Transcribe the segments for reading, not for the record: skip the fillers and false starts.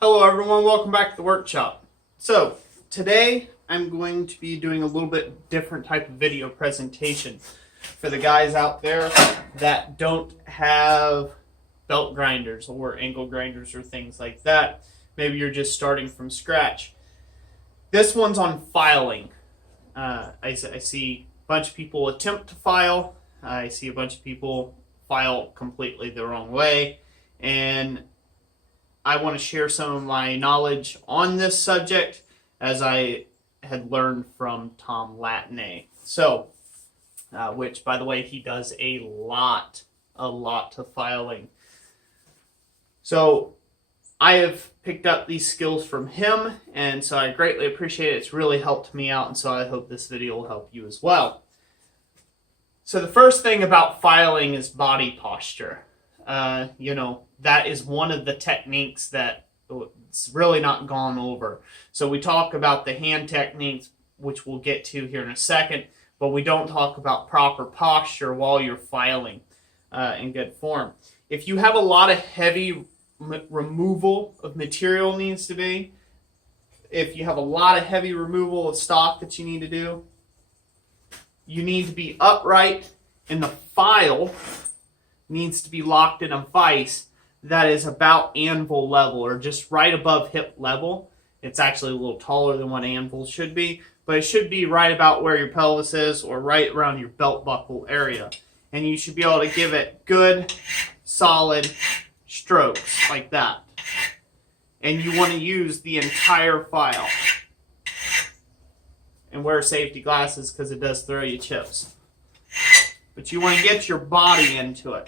Hello everyone, welcome back to the workshop. So today I'm going to be doing a little bit different type of video presentation for the guys out there that don't have belt grinders or angle grinders or things like that. Maybe you're just starting from scratch. This one's on filing. I see a bunch of people attempt to file. I see a bunch of people file completely the wrong way, and I want to share some of my knowledge on this subject as I had learned from Tom Latane. So, which, by the way, he does a lot of filing. So, I have picked up these skills from him, and so I greatly appreciate it. It's really helped me out, and so I hope this video will help you as well. So, the first thing about filing is body posture. That is one of the techniques that it's really not gone over. So we talk about the hand techniques, which we'll get to here in a second, but we don't talk about proper posture while you're filing in good form. If you have a lot of heavy removal of material needs to be, if you have a lot of heavy removal of stock that you need to do, you need to be upright, and the file needs to be locked in a vise that is about anvil level, or just right above hip level. It's actually a little taller than what anvil should be, but it should be right about where your pelvis is, or right around your belt buckle area. And you should be able to give it good, solid strokes like that. And you want to use the entire file. And wear safety glasses because it does throw you chips. But you want to get your body into it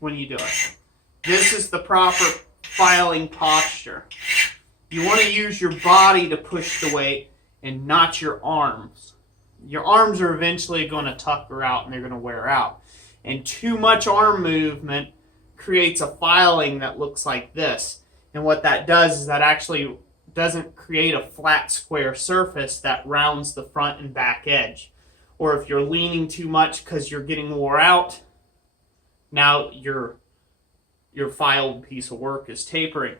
when you do it. This is the proper filing posture. You want to use your body to push the weight and not your arms. Your arms are eventually going to tucker out and they're going to wear out. And too much arm movement creates a filing that looks like this. And what that does is that actually doesn't create a flat square surface that rounds the front and back edge. Or if you're leaning too much because you're getting wore out, now your filed piece of work is tapering.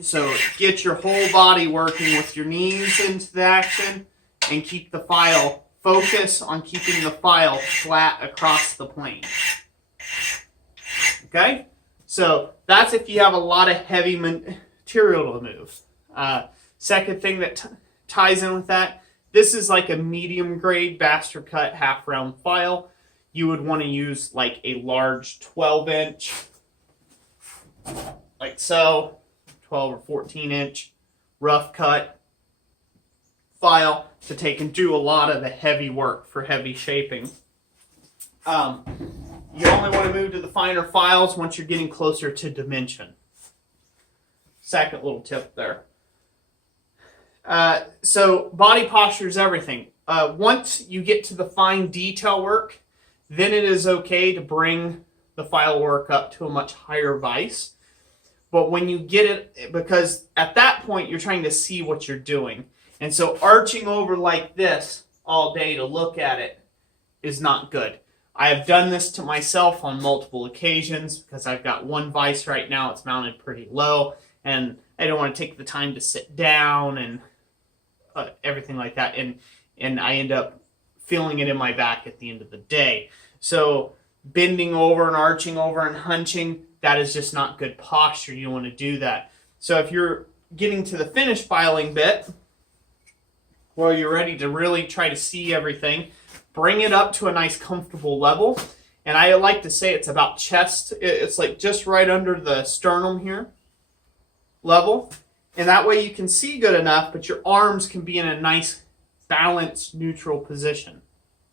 So get your whole body working with your knees into the action and keep the file, focus on keeping the file flat across the plane. Okay? So that's if you have a lot of heavy material to move. Second thing that ties in with that, this is like a medium grade bastard cut half round file. You would want to use like a large 12-inch, like so, 12 or 14-inch rough cut file to take and do a lot of the heavy work for heavy shaping. You only want to move to the finer files once you're getting closer to dimension. Second little tip there. So body posture is everything. Once you get to the fine detail work, then it is okay to bring the file work up to a much higher vise. But when you get it, because at that point you're trying to see what you're doing. And so arching over like this all day to look at it is not good. I have done this to myself on multiple occasions because I've got one vise right now. It's mounted pretty low and I don't want to take the time to sit down and everything like that. And I end up feeling it in my back at the end of the day. So bending over and arching over and hunching, that is just not good posture. You don't want to do that. So if you're getting to the finished filing bit, where you're ready to really try to see everything, bring it up to a nice comfortable level. And I like to say it's about chest. It's like just right under the sternum here level. And that way you can see good enough, but your arms can be in a nice balanced neutral position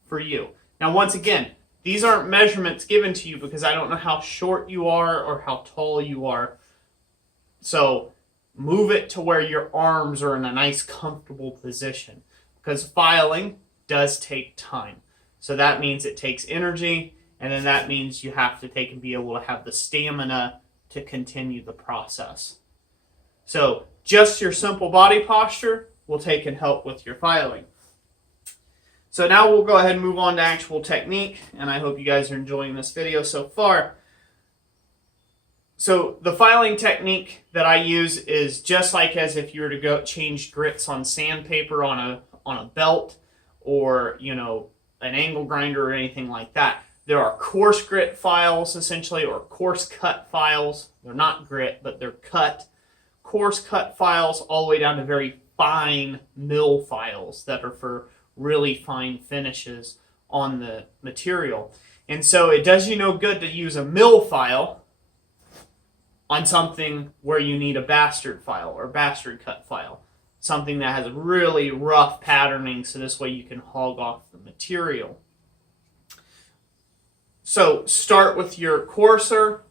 for you. Now once again, these aren't measurements given to you because I don't know how short you are or how tall you are. So move it to where your arms are in a nice comfortable position, because filing does take time. So that means it takes energy, and then that means you have to take and be able to have the stamina to continue the process. So just your simple body posture will take and help with your filing. So now we'll go ahead and move on to actual technique, and I hope you guys are enjoying this video so far. So the filing technique that I use is just like as if you were to go change grits on sandpaper on a belt, or an angle grinder or anything like that. There are coarse grit files essentially, or coarse cut files. They're not grit, but they're cut. Coarse cut files all the way down to very fine mill files that are for really fine finishes on the material. And so it does you no good to use a mill file on something where you need a bastard file or bastard cut file. Something that has really rough patterning, so this way you can hog off the material. So start with your coarser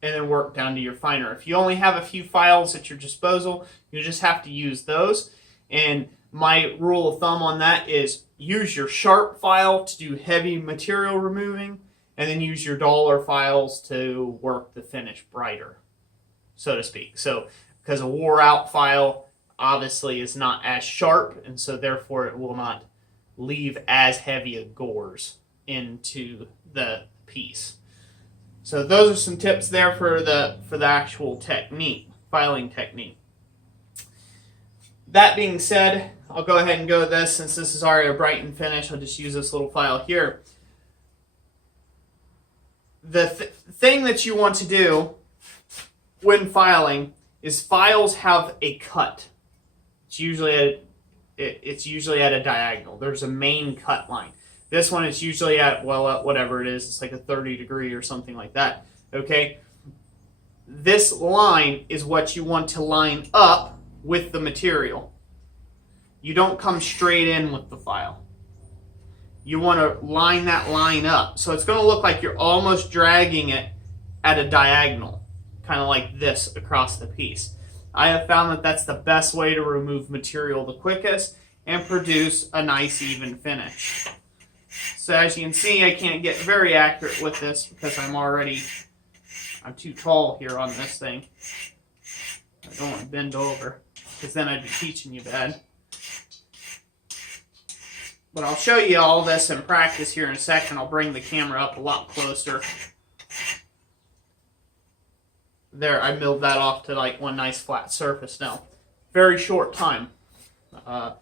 and then work down to your finer. If you only have a few files at your disposal, you just have to use those. And my rule of thumb on that is use your sharp file to do heavy material removing, and then use your duller files to work the finish brighter, so to speak. So because a wore out file obviously is not as sharp, and so therefore it will not leave as heavy a gores into the piece. So those are some tips there for the actual technique, filing technique. That being said, I'll go ahead and go with this. Since this is already a brightened finish, I'll just use this little file here. The thing that you want to do when filing is files have a cut. It's usually at a diagonal. There's a main cut line. This one is usually at, well, whatever it is. It's like a 30 degree or something like that. Okay? This line is what you want to line up with the material. You don't come straight in with the file. You want to line that line up. So it's going to look like you're almost dragging it at a diagonal, kind of like this across the piece. I have found that that's the best way to remove material the quickest and produce a nice even finish. So as you can see, I can't get very accurate with this because I'm too tall here on this thing. I don't want to bend over because then I'd be teaching you bad. But I'll show you all this in practice here in a second. I'll bring the camera up a lot closer. There, I milled that off to like one nice flat surface now. Very short time. A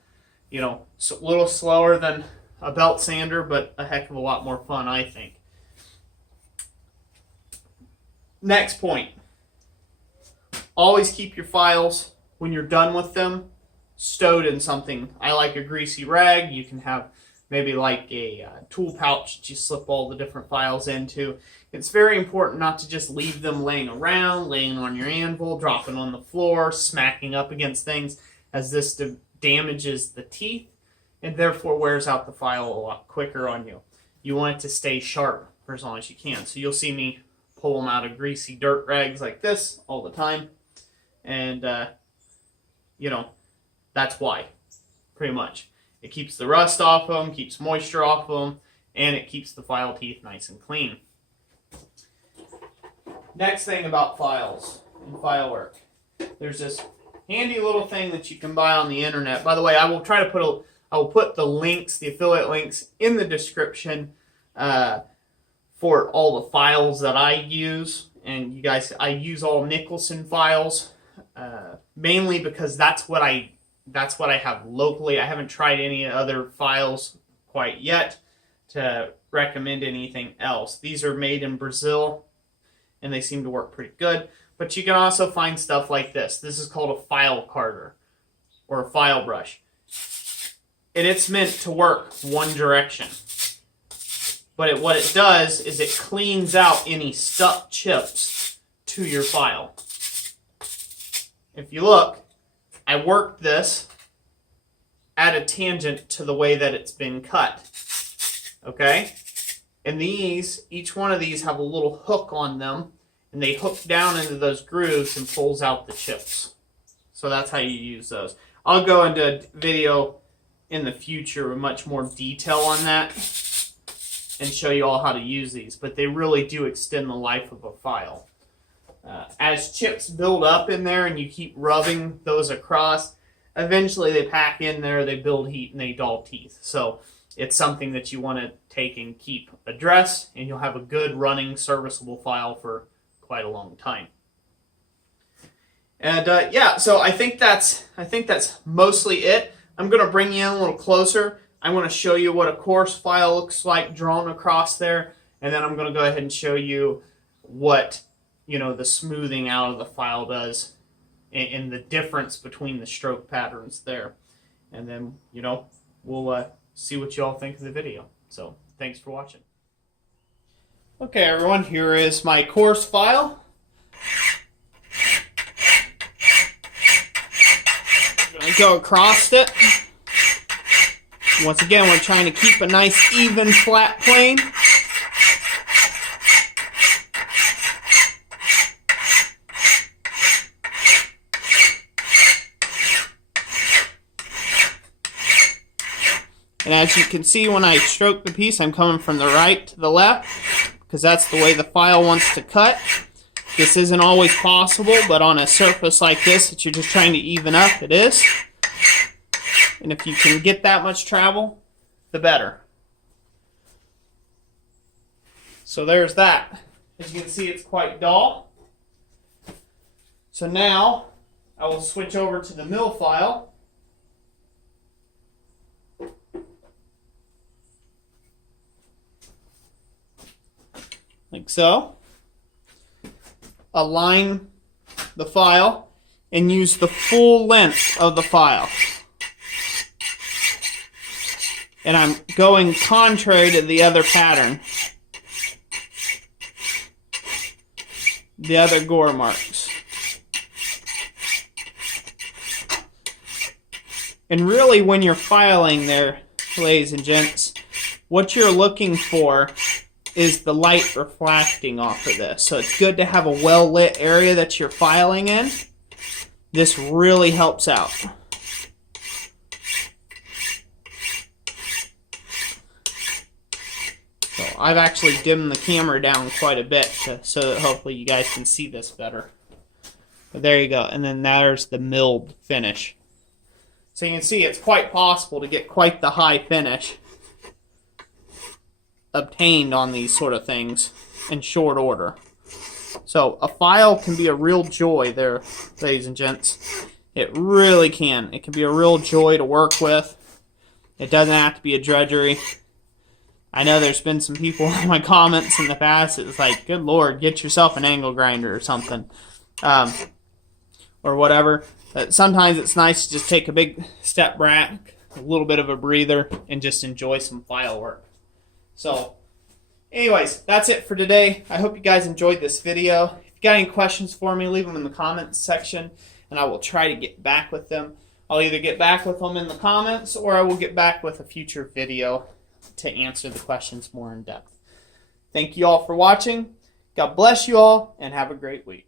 little slower than a belt sander, but a heck of a lot more fun, I think. Next point. Always keep your files, when you're done with them, stowed in something. I like a greasy rag. You can have maybe like a tool pouch that you slip all the different files into. It's very important not to just leave them laying around, laying on your anvil, dropping on the floor, smacking up against things, as this damages the teeth and therefore wears out the file a lot quicker on you. You want it to stay sharp for as long as you can. So you'll see me pull them out of greasy dirt rags like this all the time. And, that's why, pretty much. It keeps the rust off them, keeps moisture off them, and it keeps the file teeth nice and clean. Next thing about files and file work. There's this handy little thing that you can buy on the internet. By the way, I will put the links, the affiliate links, in the description for all the files that I use. And you guys, I use all Nicholson files mainly because that's what I have locally. I haven't tried any other files quite yet to recommend anything else. These are made in Brazil, and they seem to work pretty good. But you can also find stuff like this. This is called a file carder or a file brush. And it's meant to work one direction. But what it does is it cleans out any stuck chips to your file. If you look, I worked this at a tangent to the way that it's been cut. Okay? And each one of these have a little hook on them, and they hook down into those grooves and pulls out the chips. So that's how you use those. I'll go into a video in the future with much more detail on that and show you all how to use these, but they really do extend the life of a file. As chips build up in there and you keep rubbing those across, eventually they pack in there, they build heat, and they dull teeth. So it's something that you want to take and keep addressed, and you'll have a good running serviceable file for quite a long time. And yeah, so I think that's mostly it. I'm going to bring you in a little closer. I'm going to show you what a coarse file looks like drawn across there, and then I'm going to go ahead and show you what, you know, the smoothing out of the file does and the difference between the stroke patterns there. And then, you know, we'll see what you all think of the video. So thanks for watching. Okay, everyone, here is my coarse file. I'm going to go across it. Once again, we're trying to keep a nice, even, flat plane. And as you can see, when I stroke the piece, I'm coming from the right to the left, because that's the way the file wants to cut. This isn't always possible, but on a surface like this that you're just trying to even up, it is. And if you can get that much travel, the better. So there's that. As you can see, it's quite dull. So now I will switch over to the mill file. Like so. Align the file and use the full length of the file. And I'm going contrary to the other pattern. The other gore marks. And really, when you're filing there, ladies and gents, what you're looking for is the light reflecting off of this. So it's good to have a well-lit area that you're filing in. This really helps out. So I've actually dimmed the camera down quite a bit so that hopefully you guys can see this better. But there you go. And then there's the milled finish. So you can see it's quite possible to get quite the high finish obtained on these sort of things in short order. So a file can be a real joy there, ladies and gents. It really can. It can be a real joy to work with. It doesn't have to be a drudgery. I know there's been some people in my comments in the past, it's like, good Lord, get yourself an angle grinder or something. Or whatever. But sometimes it's nice to just take a big step back, a little bit of a breather, and just enjoy some file work. So, anyways, that's it for today. I hope you guys enjoyed this video. If you got any questions for me, leave them in the comments section, and I will try to get back with them. I'll either get back with them in the comments, or I will get back with a future video to answer the questions more in depth. Thank you all for watching. God bless you all, and have a great week.